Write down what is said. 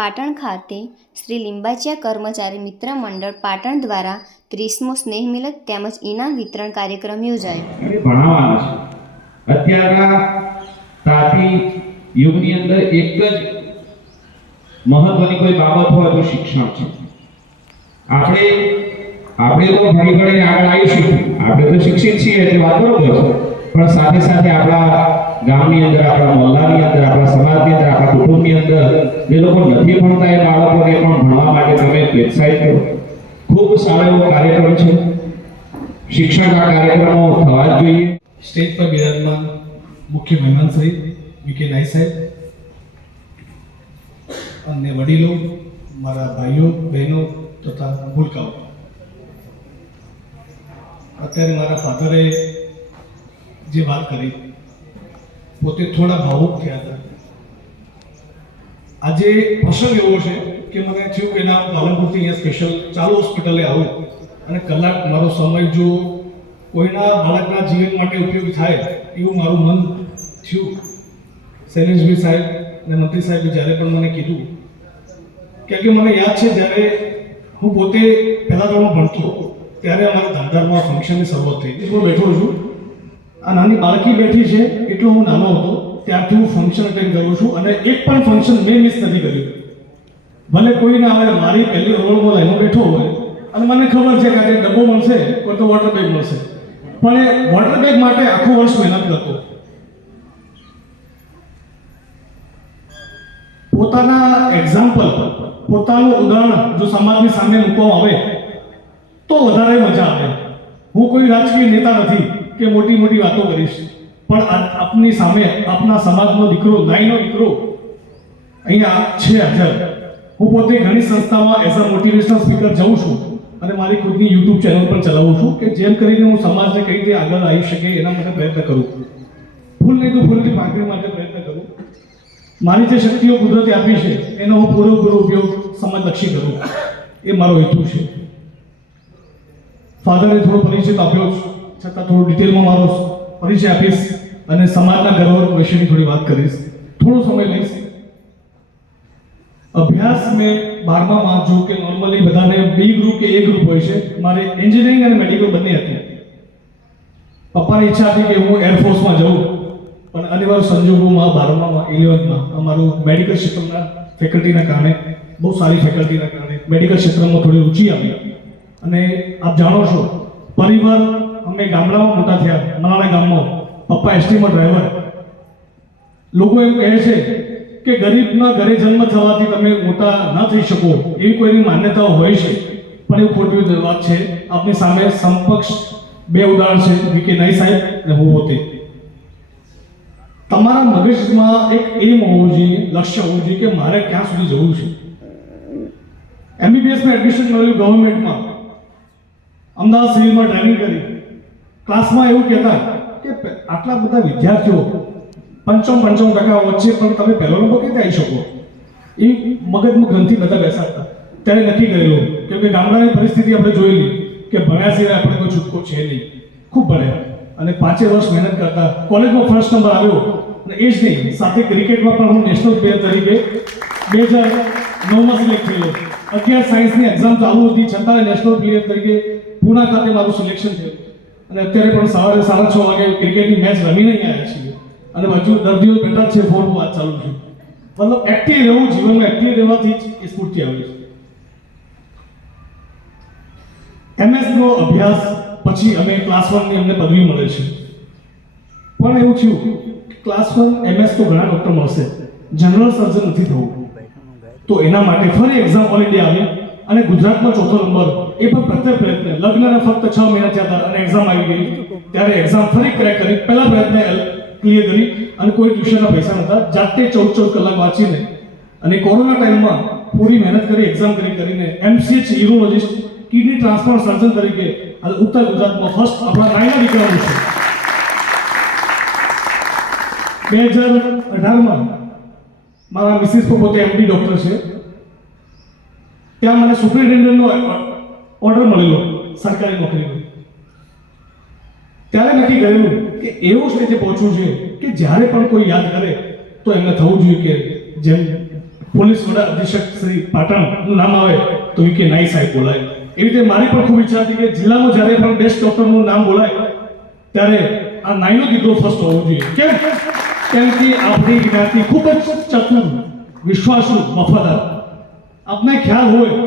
પાટણ ખાતે શ્રી લિંબાચિયા કર્મચારી મિત્ર મંડળ પાટણ દ્વારા ત્રીસમો સ્નેહ મિલક તેમજ ઇનામ વિતરણ કાર્યક્રમ યોજાયો. યુગની અંદર એક જ મહત્વની કોઈ બાબત હોય તો શિક્ષણ છે. આપણે આપણે તો ભણી ભણીને આગળ આવીશું. આપણે તો શિક્ષિત છીએ એટલે વાત બરોબર છે પણ સાથે સાથે આપણા ગામની અંદર, આપણા મોહલ્લાની અંદર, આપણા સમાજની અંદર, આપણા કુટુંબની અંદર, જે લોકો નથી ભણતા એ બાળકોને પણ ભણવા માટે તમે પ્રોત્સાહિત કરો. ખૂબ સારો એવો કાર્યક્રમ છે. શિક્ષણના કાર્યક્રમો થવા જ જોઈએ. સ્ટેજ પર બિરાજમાન મુખ્ય મહેમાન સહિત વીકે નાઈ સાહેબ અને વડીલો, મારા ભાઈઓ, બહેનો તથા ભૂલકાઓ. અત્યારે મારા ફાધરે જે વાત કરી પોતે થોડા ભાવુક થયા હતા. આજે પ્રસંગ એવો છે કે મને થયું કે ના પાલનપુરથી અહીંયા સ્પેશિયલ ચાલુ હોસ્પિટલે આવું. અને કલાક મારો સમય જો કોઈના બાળકના જીવન માટે ઉપયોગી થાય એવું મારું મન થયું. શૈલેષભાઈ સાહેબ અને મંત્રી સાહેબે જ્યારે પણ મને કીધું કેમ કે મને યાદ છે જ્યારે હું પોતે પહેલા ધોરણ ભણતો ત્યારે અમારા ધારદારમાં ફંક્શનની શરૂઆત થઈ. હું બેઠો છું. આ નાની બાળકી બેઠી છે, એટલો હું નાનો હતો, ત્યારથી હું ફંક્શન અટેન્ડ કરું છું અને એક પણ ફંક્શન મેં મિસ નથી કર્યું. ભલે કોઈ ના આવે, મારી પહેલી રોલ મોડલ એનો બેઠો હોય, અને મને ખબર છે કે આજે ડબ્બો મળશે, કોઈ તો વોટર બેગ મળશે. પણ એ વોટર બેગ માટે આખું વર્ષ મહેનત કરતો. પોતાના એક્ઝામ્પલ પોતાનું ઉદાહરણ જો સમાજની સામે મૂકવામાં આવે, તો વધારે મજા આવે. હું કોઈ રાજકીય નેતા નથી. કે મોટી મોટી વાતો કરીશ. પણ આપની સામે આપના સમાજનો દીકરો, નાઈનો દીકરો અહીંયા છે હાજર. હું પોતે ઘણી સંસ્થામાં એઝ અ મોટિવેશનલ સ્પીકર જાઉં છું અને મારી ખુદની યુટ્યુબ ચેનલ પણ ચલાવું છું કે જેમ કરીને હું સમાજને કઈ રીતે આગળ આવી શકે એના માટે પ્રયત્ન કરું. ફૂલ નહીં તો ફૂલની પાકડી માટે પ્રયત્ન કરું. મારી જે શક્તિઓ કુદરતે આપી છે, એનો હું પૂરેપૂરો ઉપયોગ સમાજલક્ષી કરું. એ મારો હેતુ છે. ફાધરે થોડો પરિચય તો આપ્યો જ છતાં થોડું ડિટેલમાં મારો પરિચય આપીશ અને સમાજના ગર્વ વિશેની થોડી વાત કરીશ. થોડો સમય લઈશ. અભ્યાસ મેં બારમામાં જો કે નોર્મલી બધાને બી ગ્રુપ કે એ ગ્રુપ હોય છે. મારે એન્જિનિયરિંગ અને મેડિકલ બંને હતી. પપ્પાની ઈચ્છા હતી કે હું એરફોર્સમાં જાઉં. પણ અનિવાર્ય સંજોગોમાં બારમામાં ઇલેવન્થમાં અમારું મેડિકલ ક્ષેત્રના ફેકલ્ટીના કારણે, બહુ સારી ફેકલ્ટીના કારણે મેડિકલ ક્ષેત્રમાં થોડી રુચિ આવી. અને આપ જાણો છો, પરિવાર અમે ગામડામાં મોટા થયા. નાના ગામમાં. પપ્પા એસટીમાં ડ્રાઈવર લોકો એમ કહે છે કે ગરીબના ઘરે જન્મ થવાથી તમે મોટા ન થઈ શકો. એવી કોઈની માન્યતાઓ હોય છે? પણ એવું ખોટી વાત છે. આપની સામે સમપક્ષ બે ઉદાહરણ છે. વીકે નાઈ સાહેબ? અને હું પોતે. તમારા મગજમાં એક એમ હોવું જોઈએ, લક્ષ્ય હોવું જોઈએ કે મારે ક્યાં સુધી જવું છે? એમબીબીએસમાં એડમિશન મળ્યું ગવર્મેન્ટમાં અમદાવાદ સિવિલમાં ટ્રેનિંગ કરી. ક્લાસમાં એવું કહેતા કે આટલા બધા વિદ્યાર્થીઓ પંચમ પંચમ ટકા વચ્ચે પણ તમે પહેલો નંબર કેવી આવી શકો? એ મગજમાં ગ્રંથિ બધા બેસાડતા. ત્યારે નક્કી કરેલું કેમ કે ગામડાની પરિસ્થિતિ આપણે જોયેલી કે ભણ્યા સિવાય આપણે કોઈ છૂટકો છે નહીં. ખૂબ ભણ્યા. અને પાંચે વર્ષ મહેનત કરતા કોલેજમાં ફર્સ્ટ નંબર આવ્યો. અને એ જ નહીં, સાથે ક્રિકેટમાં પણ હું નેશનલ પ્લેયર તરીકે બે હજાર નવમાં સિલેક્ટ થયેલો. અગિયાર સાયન્સની એક્ઝામ ચાલુ હતી, છતાં નેશનલ પ્લેયર તરીકે પૂના ખાતે મારું સિલેક્શન થયું. અને અત્યારે પણ સવારે સાડા છ વાગે ક્રિકેટની મેચ રમીને આવ્યા છીએ. અને હજુ દર્દીઓ બેઠા છે ફોન વાત ચાલુ છે. મતલબ એક્ટિવ રહેવું, જીવનમાં એક્ટિવ રહેવાથી જ એ સ્ફૂર્તિ આવે છે. એમએસનો અભ્યાસ પછી અમે ક્લાસ વનની અમને પદવી મળે છે. પણ એવું થયું ક્લાસ વન એમએસ તો ઘણા ડોક્ટર મળશે. જનરલ સર્જન નથી થવું. તો એના માટે ફરી એક્ઝામ ઓલ ઇન્ડિયા આવી. અને ગુજરાતમાં ચોથો નંબર એ પણ પ્રત્યેક પ્રયત્ન. લગ્નના ફક્ત છ મહિના થયા હતા અને એક્ઝામ આવી ગઈ. ત્યારે એક્ઝામ ફરી ક્રેક કરી. પહેલા પ્રયત્ન ક્લિયર કરી અને કોઈ ટ્યુશનના પૈસા નહોતા. જાતે ચૌદ ચૌદ કલાક વાંચીને અને કોરોના ટાઈમમાં પૂરી મહેનત કરી એક્ઝામ કરી કરીને MCH urologist kidney transplant surgeon તરીકે આજે ઉત્તર ગુજરાતમાં ફર્સ્ટ આપણા નાયના દીકરાનું છે. બે હજાર અઢારમાં મારા મિસિસ પોતે એમડી ડોક્ટર છે. ત્યાં મને સુપ્રિન્ટેન્ડન્ટનો ઓર્ડર મળેલો સરકારી નોકરીનો. ત્યારે નક્કી કરેલું કે એવું સ્ટેજે પહોંચવું છે કે જ્યારે પણ કોઈ યાદ કરે તો એમને થવું જોઈએ કે જેમ પોલીસ વડા અધિક્ષક શ્રી પાટણનું નામ આવે તો કે નાઈ સાહેબ બોલાય. એવી રીતે મારી પણ ખૂબ ઈચ્છા હતી કે જિલ્લામાં જ્યારે પણ બેસ્ટ ડોક્ટરનું નામ બોલાય, ત્યારે આ નાઈનો દીકરો ફર્સ્ટ હોવો જોઈએ. કેમ? કેમ કે આપણી જ્ઞાતિ ખૂબ જ ચતુર, વિશ્વાસુ વફાદાર આપને ખ્યાલ હોય.